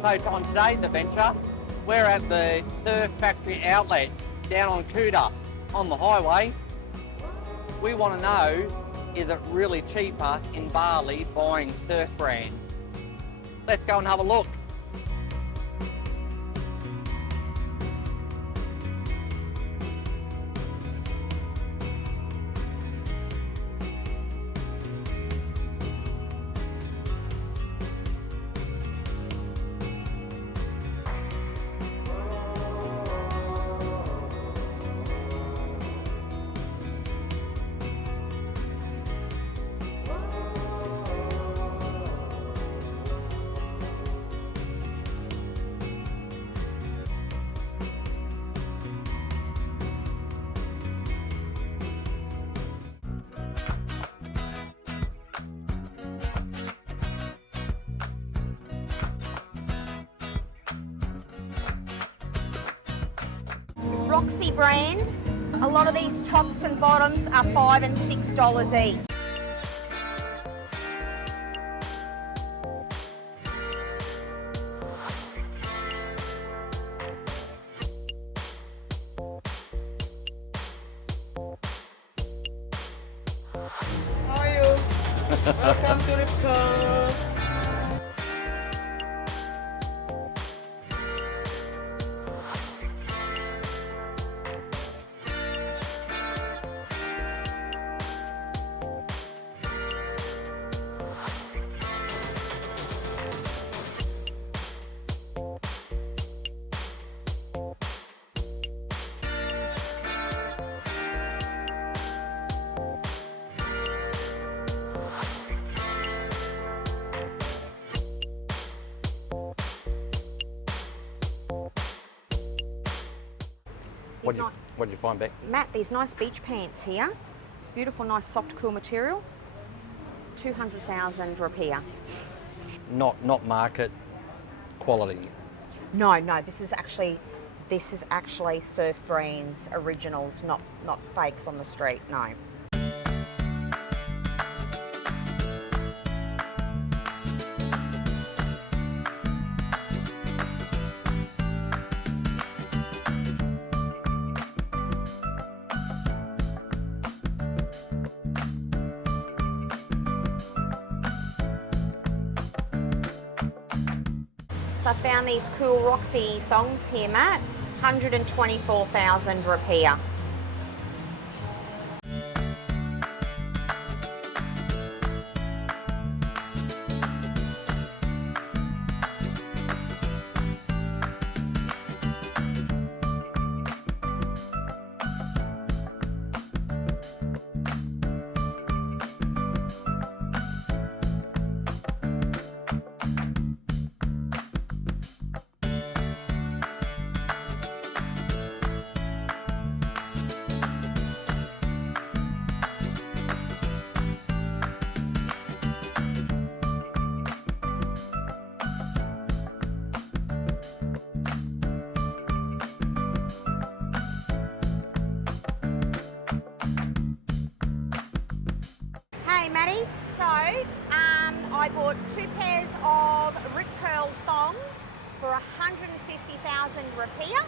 So on today's adventure, we're at the Surf Factory outlet down on Kuta on the highway. We want to know, is it really cheaper in Bali buying surf brands? Let's go and have a look. Roxy brand. A lot of these tops and bottoms are $5 and $6 each. How are you? Welcome to Rip Curl. What did you find, Beck? Matt, these nice beach pants here. Beautiful, nice, soft, cool material. 200,000 rupiah. Not market quality. No, this is actually Surf Brands originals, not fakes on the street. No. So I found these cool Roxy thongs here, Matt. 124,000 rupiah. Hey Maddie, so I bought 2 pairs of Rip Curl thongs for 150,000 rupiah,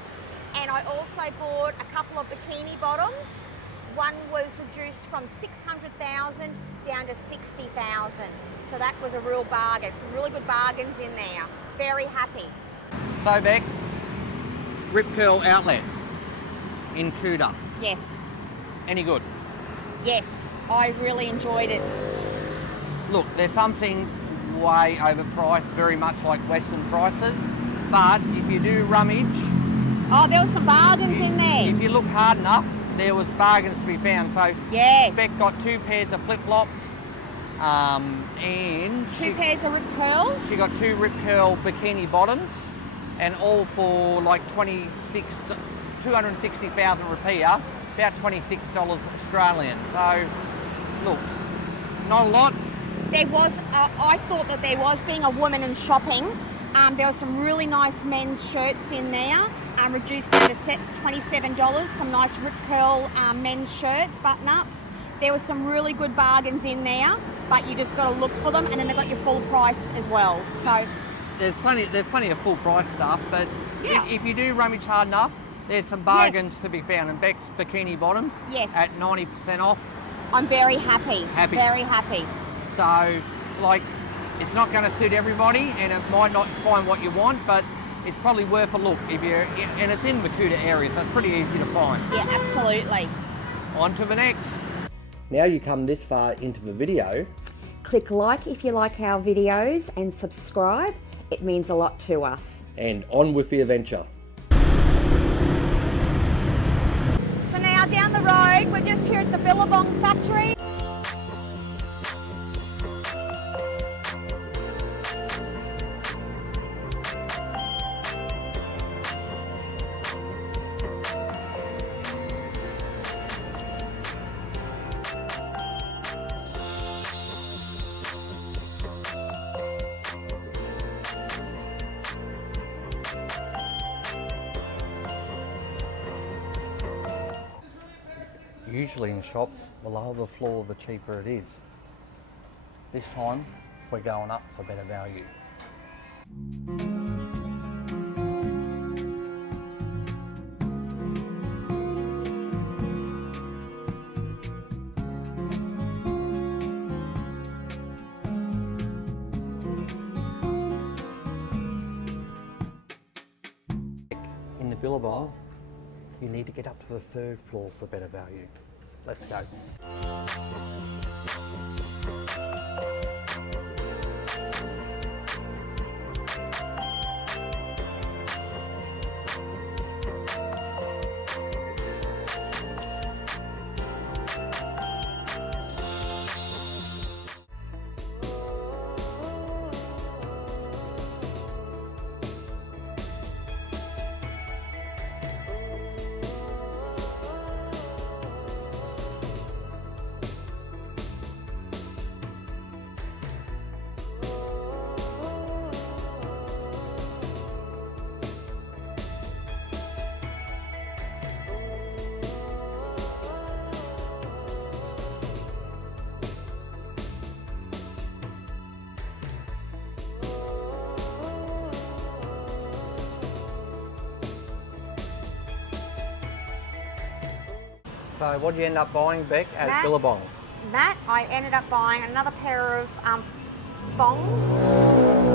and I also bought a couple of bikini bottoms. One was reduced from 600,000 down to 60,000, so that was a real bargain. Some really good bargains in there. Very happy. So Beck, Rip Curl outlet in Kuta. Yes. Any good? Yes, I really enjoyed it. Look, there's some things way overpriced, very much like Western prices, but if you do rummage... Oh, there was some bargains in there. If you look hard enough, there was bargains to be found. So yeah, Beck got 2 pairs of flip-flops and... 2 pairs of Rip Curls. She got 2 Rip Curl bikini bottoms, and all for like 260,000 rupiah, about $26 Australian. So, look, not a lot. There was, I thought that there was, being a woman and shopping, there were some really nice men's shirts in there, reduced down to $27, some nice Rip Curl men's shirts, button-ups. There were some really good bargains in there, but you just got to look for them, and then they got your full price as well. So there's plenty of full price stuff, but Yeah. if you do rummage hard enough, there's some bargains to be found. And Beck's bikini bottoms Yes. at 90% off. I'm very happy. Happy. Very happy. So, like, it's not going to suit everybody, and it might not find what you want, but it's probably worth a look if you're. And it's in the Kuta area, so it's pretty easy to find. Yeah, absolutely. On to the next. Now you come this far into the video. Click like if you like our videos and subscribe. It means a lot to us. And on with the adventure. So now down the road, we're just here at the Billabong factory. Usually in shops, the lower the floor, the cheaper it is. This time, we're going up for better value. In the Billabong, you need to get up to the third floor for better value. Let's go. So what did you end up buying, Beck, at Matt? Billabong? Matt, I ended up buying another pair of thongs,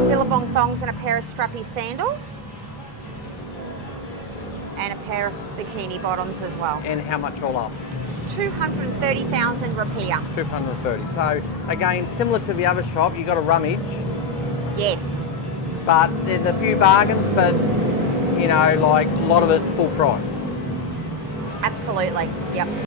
Billabong thongs, and a pair of strappy sandals, and a pair of bikini bottoms as well. And how much all up? 230,000 rupiah. 230. So again, similar to the other shop, you got a rummage, Yes. but there's a few bargains, but you know, like a lot of it's full price. Absolutely. Yep.